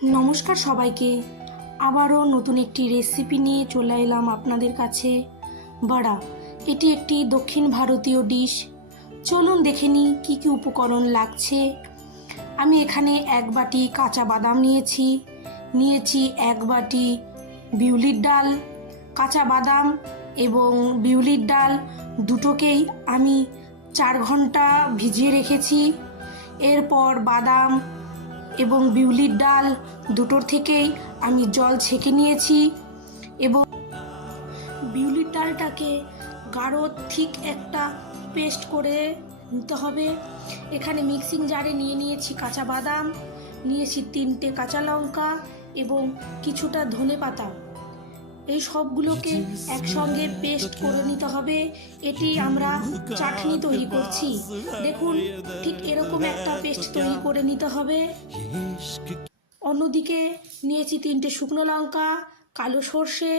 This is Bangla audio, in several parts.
নমস্কার সবাইকে। আবারও নতুন একটি রেসিপি নিয়ে চলে এলাম আপনাদের কাছে। বড়া, এটি একটি দক্ষিণ ভারতীয় ডিশ। চলুন দেখে নিই কী কী উপকরণ লাগছে। আমি এখানে 1 বাটি কাঁচা বাদাম নিয়েছি 1 বাটি বিউলির ডাল। কাঁচা বাদাম এবং বিউলির ডাল দুটোকেই আমি 4 ঘন্টা ভিজিয়ে রেখেছি। এরপর বাদাম এবং বিউলির ডাল দুটোর থেকেই আমি জল ছেঁকে নিয়েছি এবং বিউলির ডালটাকে গাঢ় ঠিক একটা পেস্ট করে নিতে হবে। এখানে মিক্সিং জারে নিয়েছি কাঁচা বাদাম, নিয়েছি 3টে কাঁচা লঙ্কা এবং কিছুটা ধনেপাতা। এই সবগুলোকে একসঙ্গে পেস্ট করে নিতে হবে। এটি আমরা চাটনি তৈরি করছি। দেখুন, ঠিক এরকম একটা পেস্ট তৈরি করে নিতে হবে। অন্যদিকে নিয়েছি 3টে শুকনো লঙ্কা, কালো সর্ষে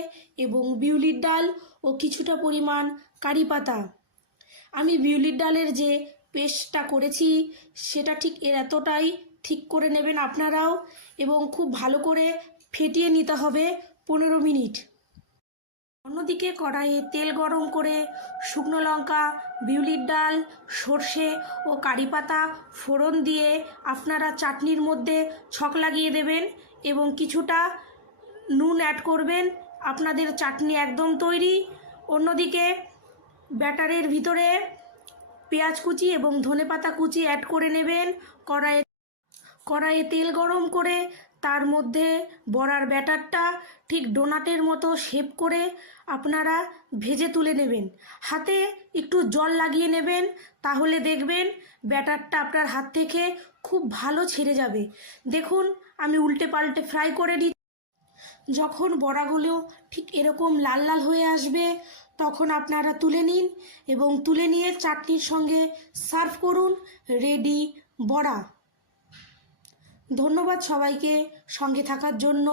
এবং বিউলির ডাল ও কিছুটা পরিমাণ কারি পাতা। আমি বিউলির ডালের যে পেস্টটা করেছি সেটা ঠিক এতটাই ঠিক করে নেবেন আপনারাও, এবং খুব ভালো করে ফেটিয়ে নিতে হবে 15 মিনিট। অন্যদিকে কড়াইয়ে তেল গরম করে শুকনো লঙ্কা, বিউলির ডাল, সর্ষে ও কারি পাতা ফোড়ন দিয়ে আপনারা চাটনির মধ্যে ছক লাগিয়ে দেবেন এবং কিছুটা নুন অ্যাড করবেন। আপনাদের চাটনি একদম তৈরি। অন্যদিকে ব্যাটারের ভিতরে পেঁয়াজ কুচি এবং ধনেপাতা কুচি অ্যাড করে নেবেন। কড়াইয়ে তেল গরম করে তার মধ্যে বড়ার ব্যাটারটা ঠিক ডোনাটের মতো শেপ করে আপনারা ভেজে তুলে নেবেন। হাতে একটু জল লাগিয়ে নেবেন, তাহলে দেখবেন ব্যাটারটা আপনার হাত থেকে খুব ভালো ছেড়ে যাবে। দেখুন, আমি উল্টে পাল্টে ফ্রাই করে দিই। যখন বড়াগুলো ঠিক এরকম লাল লাল হয়ে আসবে তখন আপনারা তুলে নিন এবং তুলে নিয়ে চাটনির সঙ্গে সার্ভ করুন। রেডি বড়া। ধন্যবাদ সবাইকে সঙ্গে থাকার জন্য।